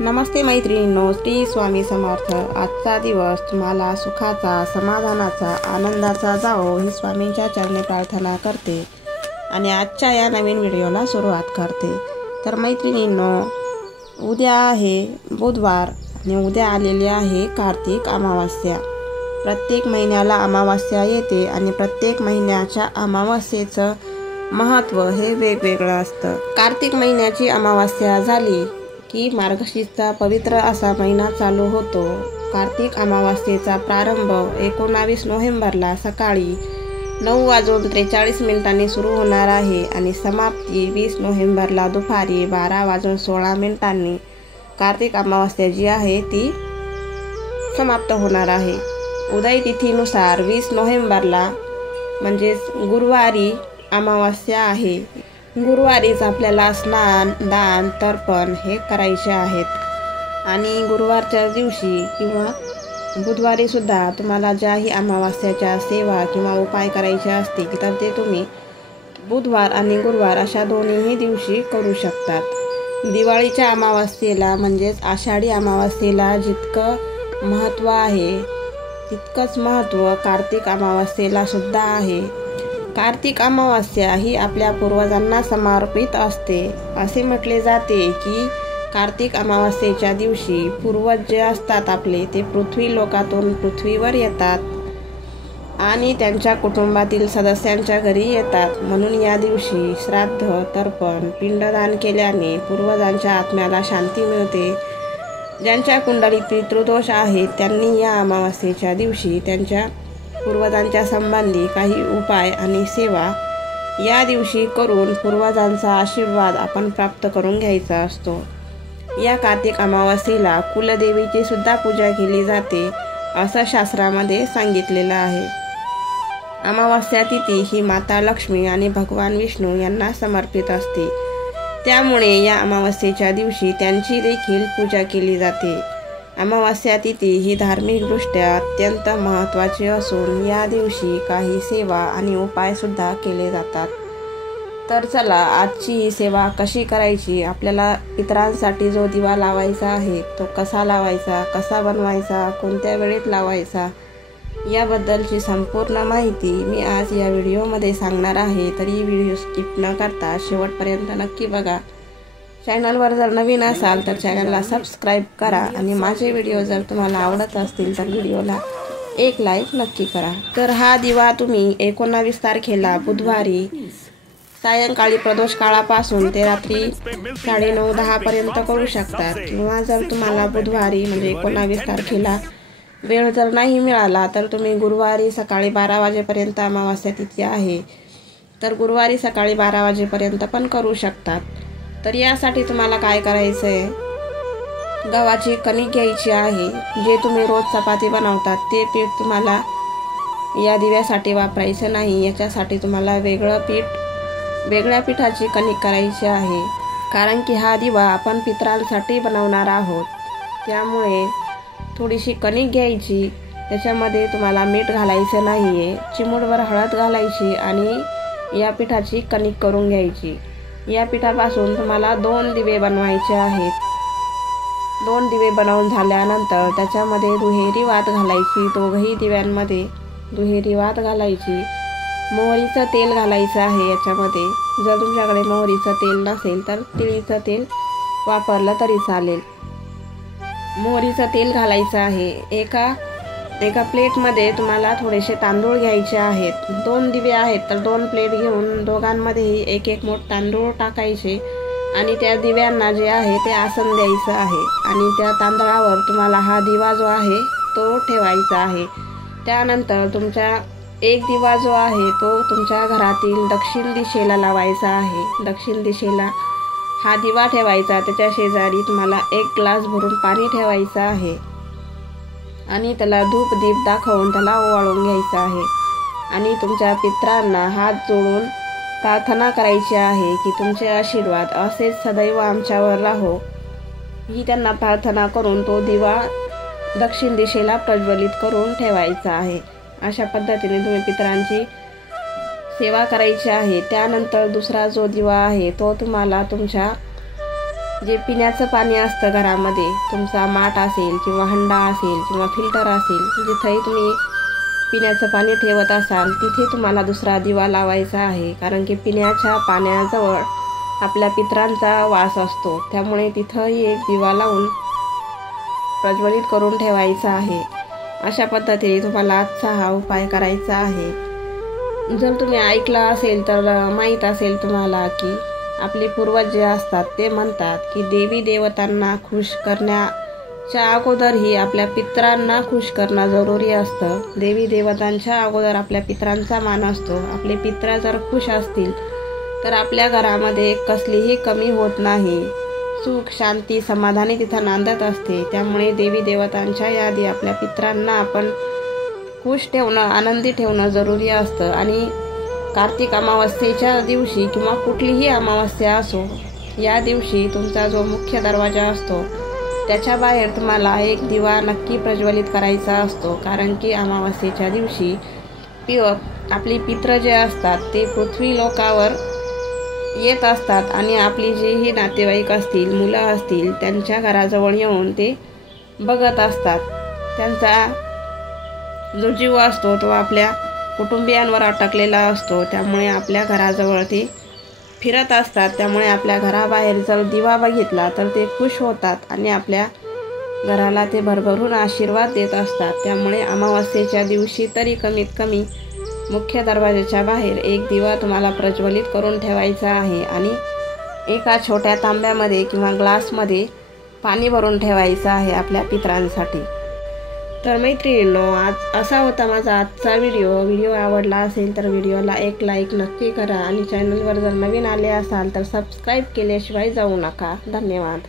नमस्ते मैत्रिणींनो, श्री स्वामी समर्थ। आजचा दिवस तुम्हाला सुखाचा, समाधानाचा, आनंदाचा जावो ही स्वामींच्या चरणी प्रार्थना करते आणि आजच्या या नवीन व्हिडिओला सुरुवात करते। तर मैत्रिणींनो, उद्या आहे बुधवार आणि उद्या आलेली आहे कार्तिक अमावास्या। प्रत्येक महिन्याला अमावास्या येते आणि प्रत्येक महिन्याच्या अमावास्येचं महत्त्व हे वेगवेगळं असतं। कार्तिक महिन्याची अमावास्या झाली की मार्गशीर्षचा पवित्र असा महिना चालू होतो। कार्तिक अमावास्येचा प्रारंभ 19 नोव्हेंबरला सकाळी 9:43 सुरू होणार आहे आणि समाप्ती 20 नोव्हेंबरला दुपारी 12:16 कार्तिक अमावास्या जी आहे ती समाप्त होणार आहे। उदय तिथीनुसार 20 नोव्हेंबरला म्हणजेच गुरुवारी अमावास्या आहे। गुरुवारीच आपल्याला स्नान, दान, तर्पण हे करायचे आहेत आणि गुरुवारच्या दिवशी किंवा बुधवारी सुद्धा तुम्हाला ज्याही अमावास्याच्या सेवा किंवा उपाय करायचे असतील तर ते तुम्ही बुधवार आणि गुरुवार अशा दोन्हीही दिवशी करू शकतात। दिवाळीच्या अमावास्येला म्हणजेच आषाढी अमावास्येला जितकं महत्त्व आहे तितकंच महत्त्व कार्तिक अमावास्येला सुद्धा आहे। कार्तिक अमावास्या ही आपल्या पूर्वजांना समर्पित असते। असे म्हटले जाते की कार्तिक अमावास्येच्या दिवशी पूर्वज जे असतात आपले ते पृथ्वी लोकातून पृथ्वीवर येतात आणि त्यांच्या कुटुंबातील सदस्यांच्या घरी येतात। म्हणून या दिवशी श्राद्ध, तर्पण, पिंडदान केल्याने पूर्वजांच्या आत्म्याला शांती मिळते। ज्यांच्या कुंडलीत पितृदोष आहेत त्यांनी या अमावास्येच्या दिवशी त्यांच्या पूर्वजांच्या संबंधी काही उपाय आणि सेवा या दिवशी करून पूर्वजांचा आशीर्वाद आपण प्राप्त करून घ्यायचा असतो। या कार्तिक अमावास्येला कुलदेवीची सुद्धा पूजा केली जाते असं शास्त्रामध्ये सांगितलेलं आहे। अमावास्या तिथी ही माता लक्ष्मी आणि भगवान विष्णू यांना समर्पित असते, त्यामुळे या अमावास्येच्या दिवशी त्यांची देखील पूजा केली जाते। अमावास्या तिथी ही धार्मिकदृष्ट्या अत्यंत महत्त्वाची असून या दिवशी काही सेवा आणि उपाय सुद्धा केले जातात। तर चला आजची ही सेवा कशी करायची, आपल्याला पितरांसाठी जो दिवा लावायचा आहे तो कसा लावायचा, कसा बनवायचा, कोणत्या वेळेत लावायचा याबद्दलची संपूर्ण माहिती मी आज या व्हिडिओमध्ये सांगणार आहे। तरी व्हिडिओ स्किप न करता शेवटपर्यंत नक्की बघा। चॅनलवर जर नवीन असाल तर चॅनलला सबस्क्राईब करा आणि माझे व्हिडिओ जर तुम्हाला आवडत असतील तर व्हिडिओला एक लाईक नक्की करा। तर हा दिवा तुम्ही 19 तारखेला बुधवारी सायंकाळी प्रदोष काळापासून ते रात्री 9:30-10 पर्यंत करू शकतात किंवा जर तुम्हाला बुधवारी म्हणजे 19 तारखेला वेळ जर नाही मिळाला तर तुम्ही गुरुवारी सकाळी 12 वाजेपर्यंत अमावास्या तिथी आहे तर गुरुवारी सकाळी 12 वाजेपर्यंत पण करू शकतात। तर यासाठी तुम्हाला काय करायचं आहे, गव्हाची कणिक घ्यायची आहे। जे तुम्ही रोज चपाती बनवतात ते पीठ तुम्हाला या दिव्यासाठी वापरायचं नाही, याच्यासाठी तुम्हाला वेगळ्या पिठाची कणिक करायची आहे। कारण की हा दिवा आपण पितरांसाठी बनवणार आहोत, त्यामुळे थोडीशी कणिक घ्यायची, त्याच्यामध्ये तुम्हाला मीठ घालायचं नाही आहे, चिमूटभर हळद घालायची आणि या पिठाची कणिक करून घ्यायची। या पिठापासून तुम्हाला 2 दिवे बनवायचे आहेत। 2 दिवे बनवून झाल्यानंतर त्याच्यामध्ये दुहेरी वात घालायची, दोघंही दिव्यांमध्ये दुहेरी वात घालायची। मोहरीचं तेल घालायचं आहे याच्यामध्ये। जर तुमच्याकडे मोहरीचं तेल नसेल तर तिळीचं तेल वापरलं तरी चालेल। मोहरीचं तेल घालायचं आहे। एका प्लेटमध्ये तुम्हाला थोडेसे तांदूळ घ्यायचे आहेत। 2 दिवे आहेत तर 2 प्लेट घेऊन दोघांमध्येही एक मूठ तांदूळ टाकायचे आणि त्या दिव्यांना जे आहे ते आसन द्यायचं आहे आणि त्या तांदळावर तुम्हाला हा दिवा जो आहे तो ठेवायचा आहे। त्यानंतर तुमचा एक दिवा जो आहे तो तुमच्या घरातील दक्षिण दिशेला लावायचा आहे। दक्षिण दिशेला हा दिवा ठेवायचा, त्याच्या शेजारी तुम्हाला 1 ग्लास भरून पाणी ठेवायचं आहे आणि त्याला धूप दीप दाखवून त्याला ओवाळून घ्यायचं आहे आणि तुमच्या पितरांना हात जोडून प्रार्थना करायची आहे की तुमचे आशीर्वाद असेच सदैव आमच्यावर राहो ही त्यांना प्रार्थना करून तो दिवा दक्षिण दिशेला प्रज्वलित करून ठेवायचा आहे। अशा पद्धतीने तुम्ही पितरांची सेवा करायची आहे। त्यानंतर दुसरा जो दिवा आहे तो तुम्हाला तुमच्या जे पिण्याचं पाणी असतं घरामध्ये, तुमचा माठ असेल किंवा हंडा असेल किंवा फिल्टर असेल, जिथंही तुम्ही पिण्याचं पाणी ठेवत असाल तिथे तुम्हाला दुसरा दिवा लावायचा आहे. कारण की पिण्याच्या पाण्याजवळ आपल्या पितरांचा वास असतो, त्यामुळे तिथंही एक दिवा लावून प्रज्वलित करून ठेवायचा आहे. अशा पद्धतीने तुम्हाला आजचा हा उपाय करायचा आहे. जर तुम्ही ऐकला असेल तर माहीत असेल तुम्हाला की आपले पूर्वज जे असतात ते म्हणतात की देवी देवतांना खुश करण्याच्या अगोदरही आपल्या पितरांना खुश करणं जरुरी असतं. देवी देवतांच्या अगोदर आपल्या पितरांचा मान असतो. आपले पित्र जर खुश असतील तर आपल्या घरामध्ये कसलीही कमी होत नाही. सुख, शांती, समाधानी तिथं नांदत असते. त्यामुळे देवी देवतांच्या यादी आपल्या पितरांना आपण खुश ठेवणं, आनंदी ठेवणं जरुरी असतं. आणि कार्तिक अमावस्येच्या दिवशी किंवा कुठलीही अमावस्या असो, या दिवशी तुमचा जो मुख्य दरवाजा असतो त्याच्या बाहेर तुम्हाला एक दिवा नक्की प्रज्वलित करायचा असतो. कारण की अमावस्येच्या दिवशी आपली पित्र जे असतात ते पृथ्वी लोकावर येत असतात आणि आपली जेही नातेवाईक असतील, मुलं असतील, त्यांच्या घराजवळ येऊन ते बघत असतात. त्यांचा जो जीव असतो तो आपल्या कुटुंबियांवर अटकलेला असतो. त्यामुळे आपल्या घराजवळ ते फिरत असतात. त्यामुळे आपल्या घराबाहेर जर दिवा बघितला तर ते खुश होतात आणि आपल्या घराला ते भरभरून आशीर्वाद देत असतात. त्यामुळे अमावस्येच्या दिवशी तरी कमीत कमी मुख्य दरवाजाच्या बाहेर एक दिवा तुम्हाला प्रज्वलित करून ठेवायचा आहे आणि एका छोट्या तांब्यामध्ये किंवा ग्लासमध्ये पाणी भरून ठेवायचं आहे आपल्या पितरांसाठी. तर मैत्रिणींनो, आज असा होता माझा आजचा व्हिडिओ आवडला असेल तर व्हिडिओला एक लाईक नक्की करा आणि चॅनलवर जर नवीन आले असाल तर सबस्क्राईब केल्याशिवाय जाऊ नका. धन्यवाद.